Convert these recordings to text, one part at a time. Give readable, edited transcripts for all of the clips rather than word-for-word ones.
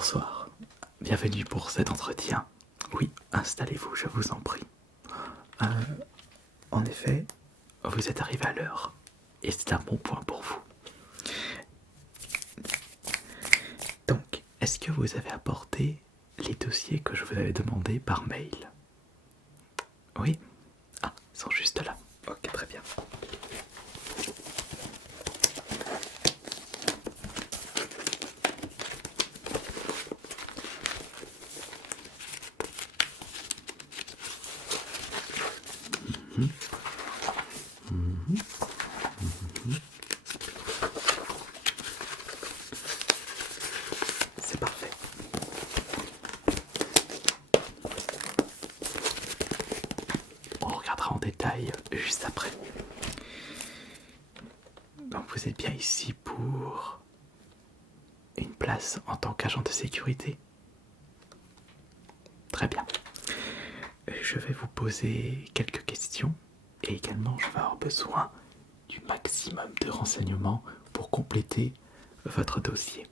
Bonsoir, bienvenue pour cet entretien. Oui, installez-vous, je vous en prie. Euh, en effet, vous êtes arrivé à l'heure, et c'est un bon point pour vous. Donc, est-ce que vous avez apporté les dossiers que je vous avais demandés par mail? Oui? Ah, ils sont juste là. Ok, très bien. C'est parfait. On regardera en détail juste après. Donc vous êtes bien ici pour une place en tant qu'agent de sécurité? Très bien. Je vais vous poser quelques questions et également je vais avoir besoin du maximum de renseignements pour compléter votre dossier.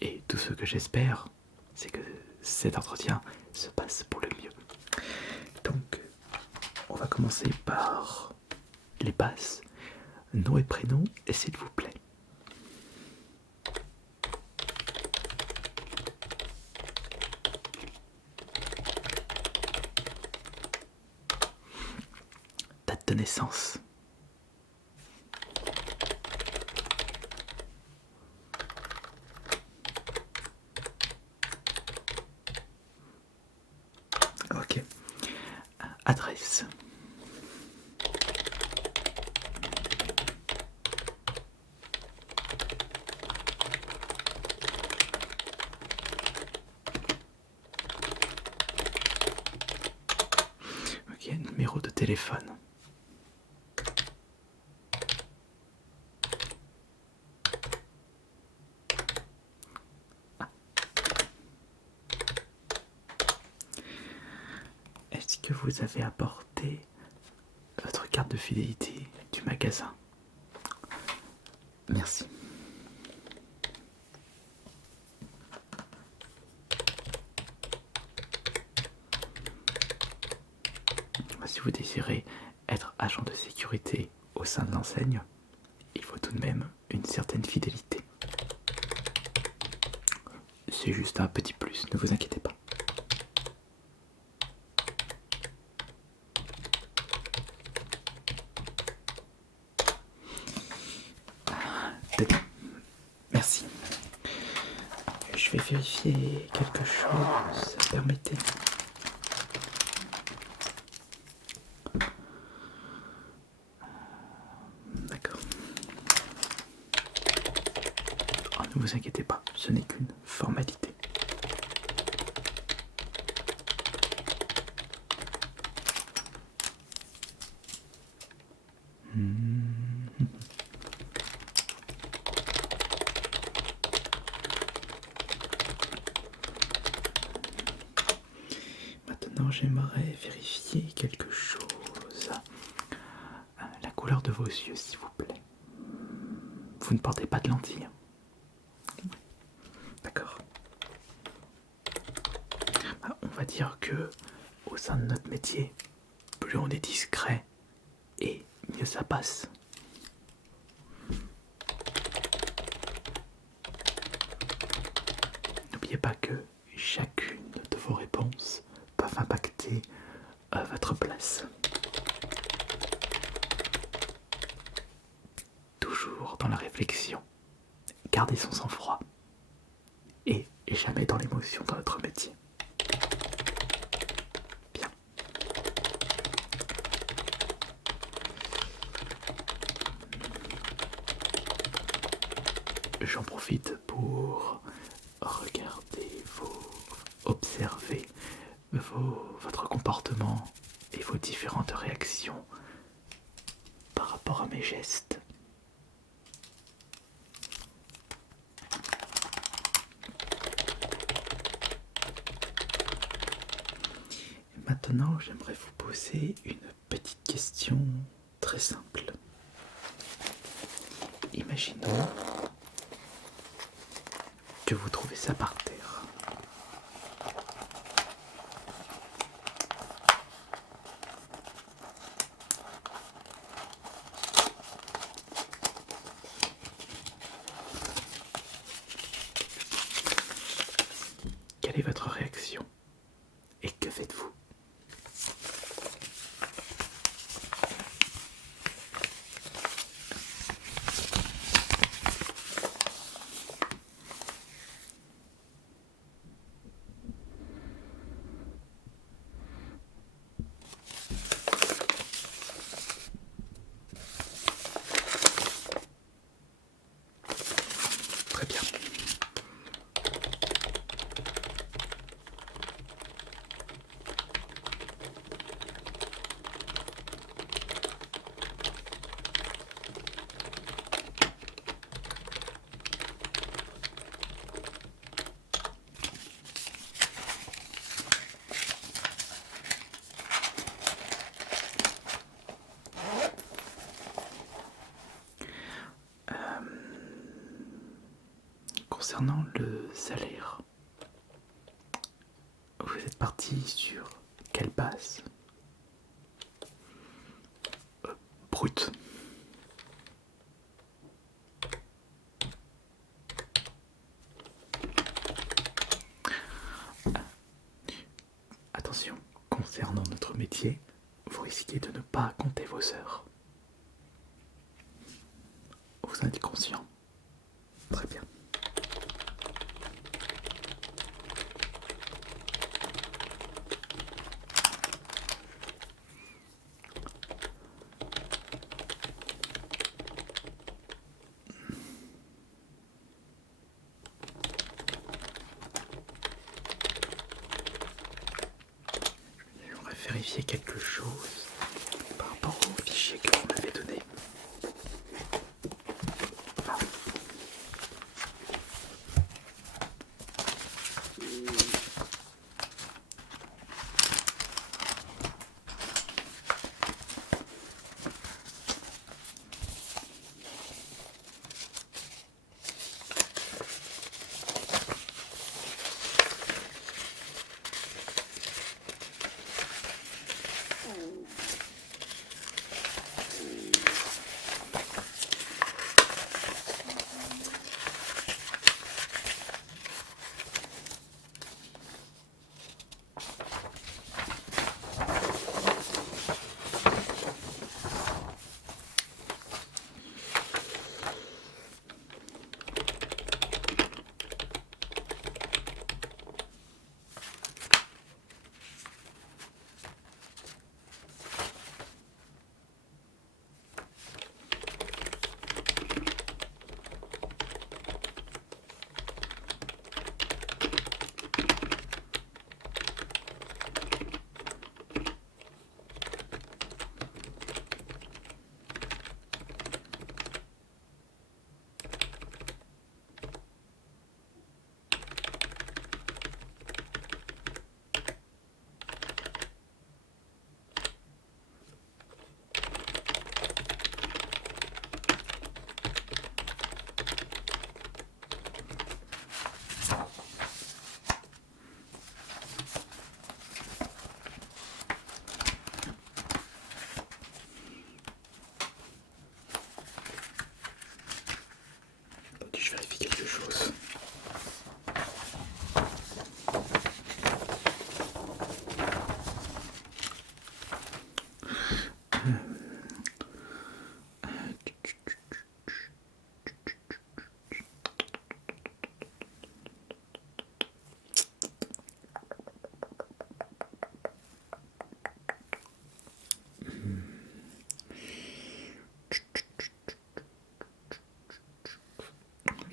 Et tout ce que j'espère, c'est que cet entretien se passe pour le mieux. Donc, on va commencer par les bases. Nom et prénom, s'il vous plaît. Date de naissance. Ok. Adresse. Ok, numéro de téléphone. Est-ce que vous avez apporté votre carte de fidélité du magasin? Merci. Si vous désirez être agent de sécurité au sein de l'enseigne, il faut tout de même une certaine fidélité. C'est juste un petit plus, ne vous inquiétez pas. Merci. Je vais vérifier quelque chose, permettez. D'accord. Oh, ne vous inquiétez pas, ce n'est qu'une formalité. Maintenant, j'aimerais vérifier quelque chose. La couleur de vos yeux, s'il vous plaît. Vous ne portez pas de lentilles? D'accord. On va dire que, au sein de notre métier, plus on est discret et mieux ça passe. N'oubliez pas que chacune de vos réponses peuvent impacter votre place. Toujours dans la réflexion, gardez son sang-froid et jamais dans l'émotion dans notre métier. Bien. J'en profite pour regarder observer votre comportement et vos différentes réactions par rapport à mes gestes. Maintenant, j'aimerais vous poser une petite question très simple. Imaginons que vous trouvez ça par terre. Quelle est votre réaction? Et que faites-vous? Très bien. Concernant le salaire, vous êtes parti sur quelle base? Brut. Attention, concernant notre métier, vous risquez de ne pas compter vos heures. Vous en êtes conscient? Très bien. J'aimerais vérifier quelque chose par rapport au fichier que vous m'avez donné. Enfin, je vérifie quelque chose.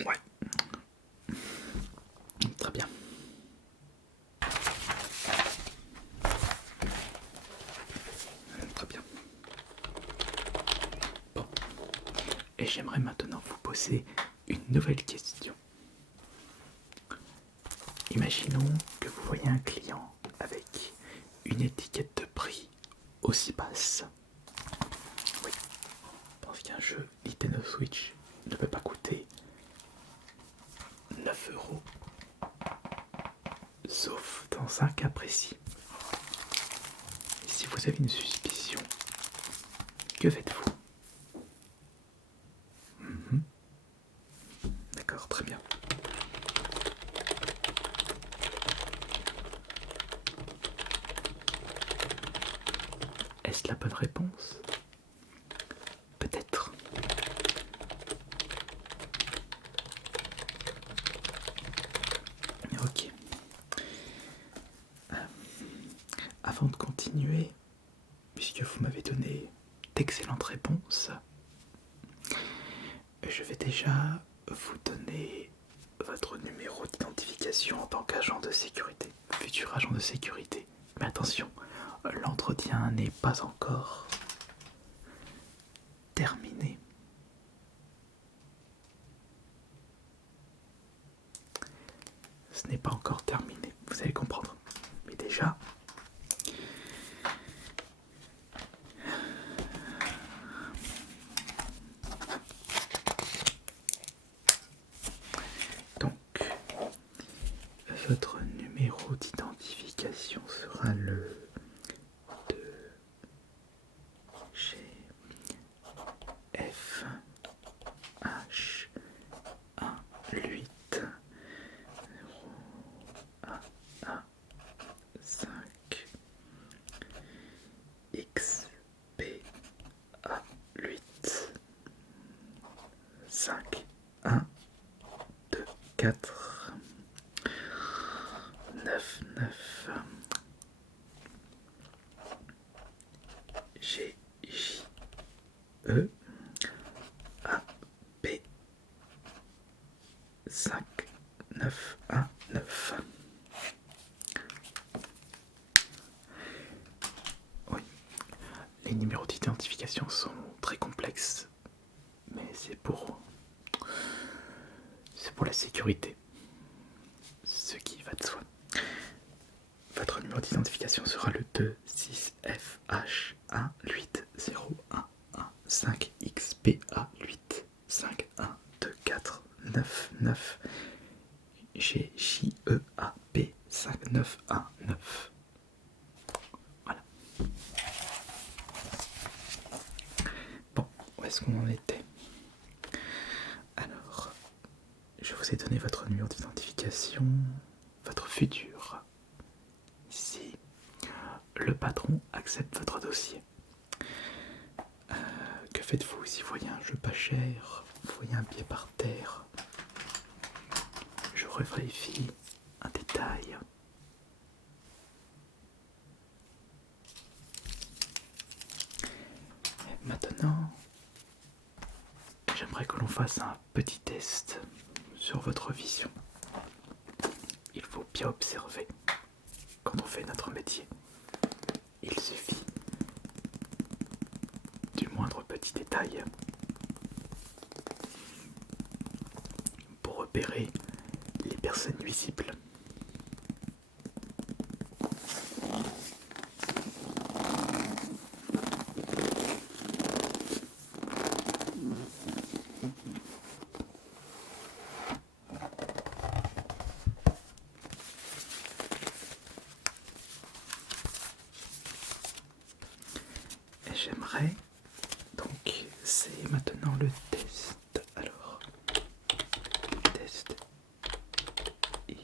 Ouais. Très bien. Très bien. Bon. Et j'aimerais maintenant vous poser une nouvelle question. Imaginons que vous voyez un client avec une étiquette de prix aussi basse. Oui, parce qu'un jeu Nintendo Switch ne peut pas coûter 9 9 €, sauf dans un cas précis. Et si vous avez une suspicion, que faites-vous? D'accord, très bien. Est-ce la bonne réponse? Peut-être. Ok. Avant de continuer, puisque vous m'avez donné d'excellentes réponses, je vais déjà vous donner votre numéro d'identification en tant qu'agent de sécurité, futur agent de sécurité. Mais attention, l'entretien n'est pas encore terminé. Ce n'est pas encore terminé, vous allez comprendre. Mais déjà, donc, votre numéro d'identification sera le 5, 1, 2, 4, 9, 9, G, J, E, A, P, 5, 9, 1, 9. Oui, les numéros d'identification sont très complexes, mais c'est pour la sécurité, ce qui va de soi. Votre numéro d'identification sera le 26FH18805XPA8519GJEAP5919. Voilà. Bon, où est-ce qu'on en était? Alors, je vous ai donné votre numéro d'identification, votre futur. Si le patron accepte votre dossier, que faites-vous si vous voyez un jeu pas cher, vous voyez un billet par terre? Je revérifie un détail. Maintenant, j'aimerais que l'on fasse un petit test sur votre vision. Il faut bien observer quand on fait notre métier. Il suffit du moindre petit détail pour repérer les personnes nuisibles. Et j'aimerais donc, c'est maintenant le test. Alors, test I.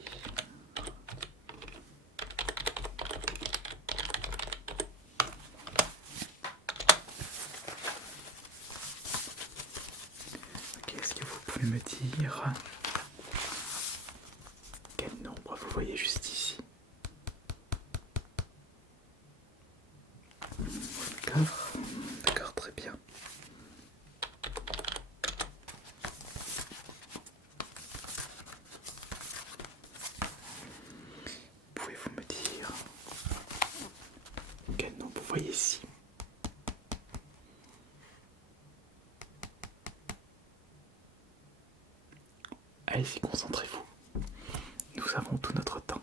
Ok, est-ce que vous pouvez me dire quel nombre vous voyez juste ici? D'accord, d'accord, très bien. Pouvez-vous me dire quel nombre vous voyez ici? Allez-y, concentrez-vous. Nous avons tout notre temps.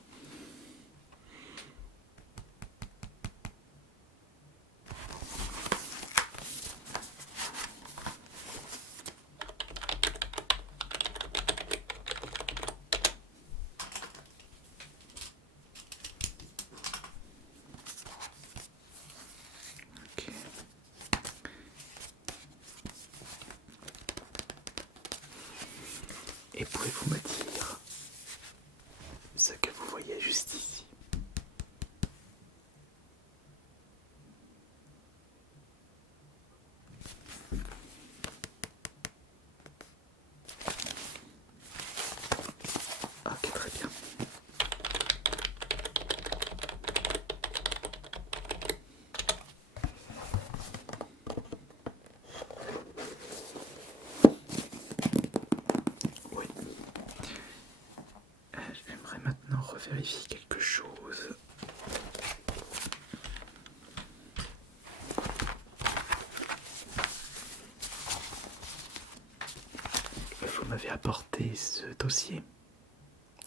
revérifier quelque chose. Vous m'avez apporté ce dossier,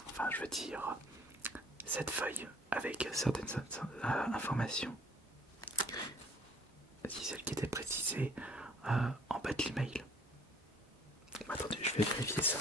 enfin je veux dire cette feuille avec certaines informations. C'est celle qui était précisée en bas de l'email. Attendez, je vais vérifier ça.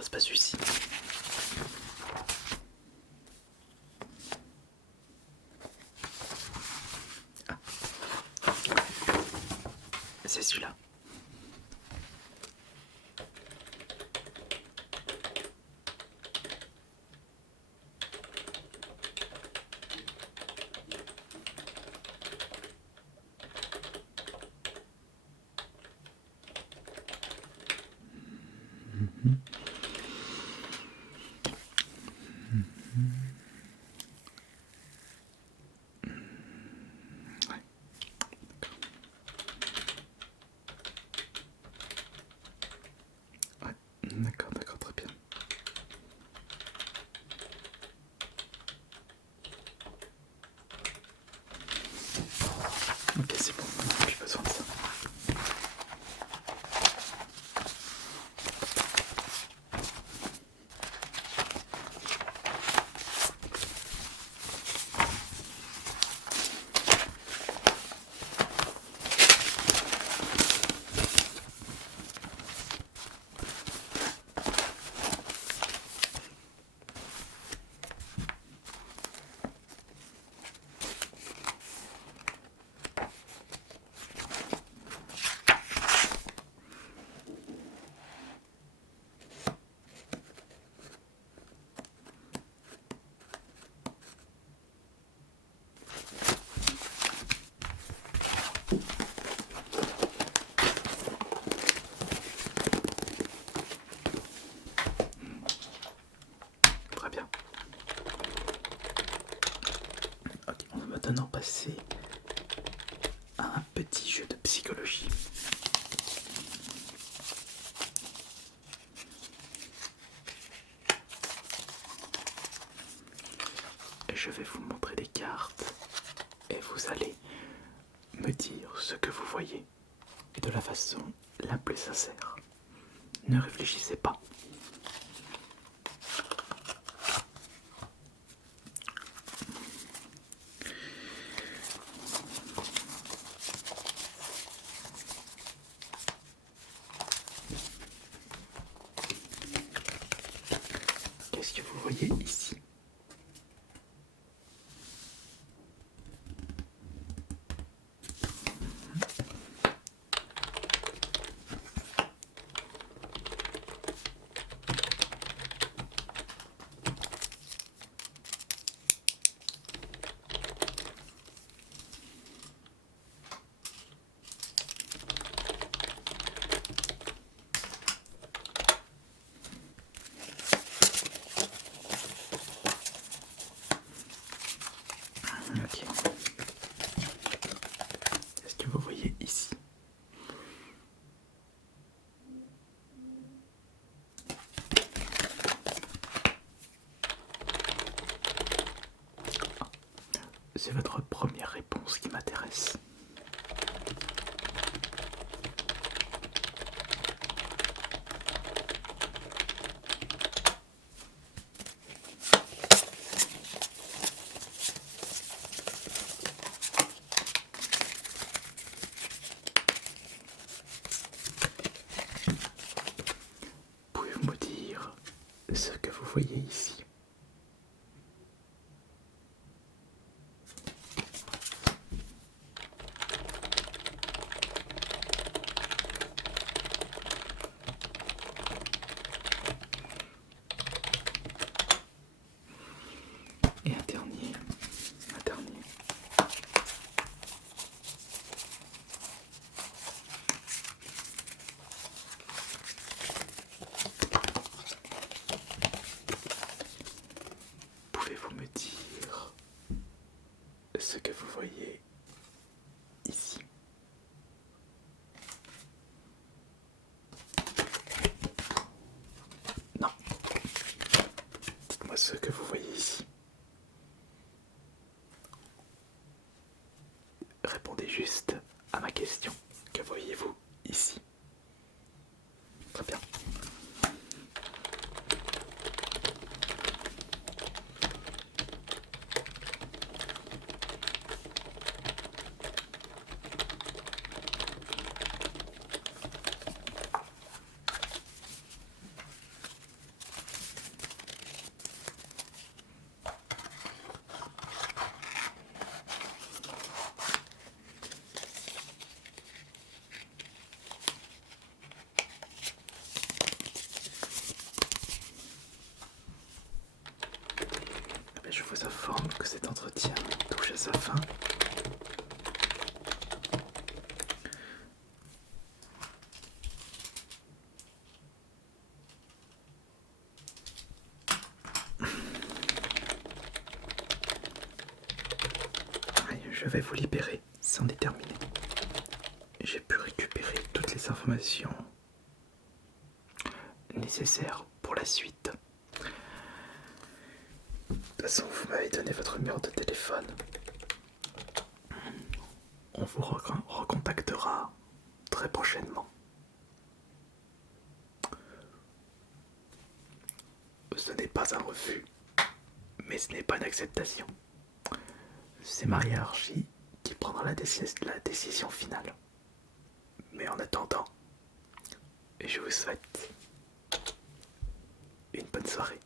C'est pas celui-ci. Ah. C'est celui-là. D'accord, d'accord, très bien. Ok, c'est bon, on n'a plus besoin de ça. Très bien. Ok, on va maintenant passer à un petit jeu de psychologie. Je vais vous montrer des cartes et vous allez me dire ce que vous voyez de la façon la plus sincère. Ne réfléchissez pas. Qu'est-ce que vous voyez ici? Ok. Qu'est-ce que vous voyez ici? C'est votre première réponse qui m'intéresse. Pouvez-vous me dire ce que vous voyez ici? ce que vous voyez ici. Non. Dites-moi ce que vous voyez ici. Répondez juste à ma question. Que voyez-vous ici? Très bien. Je vous informe que cet entretien touche à sa fin. Je vais vous libérer, c'en est terminé. J'ai pu récupérer toutes les informations nécessaires pour la suite. De toute façon, vous m'avez donné votre numéro de téléphone. On vous recontactera très prochainement. Ce n'est pas un refus, mais ce n'est pas une acceptation. C'est ma hiérarchie qui prendra la décision finale. Mais en attendant, je vous souhaite une bonne soirée.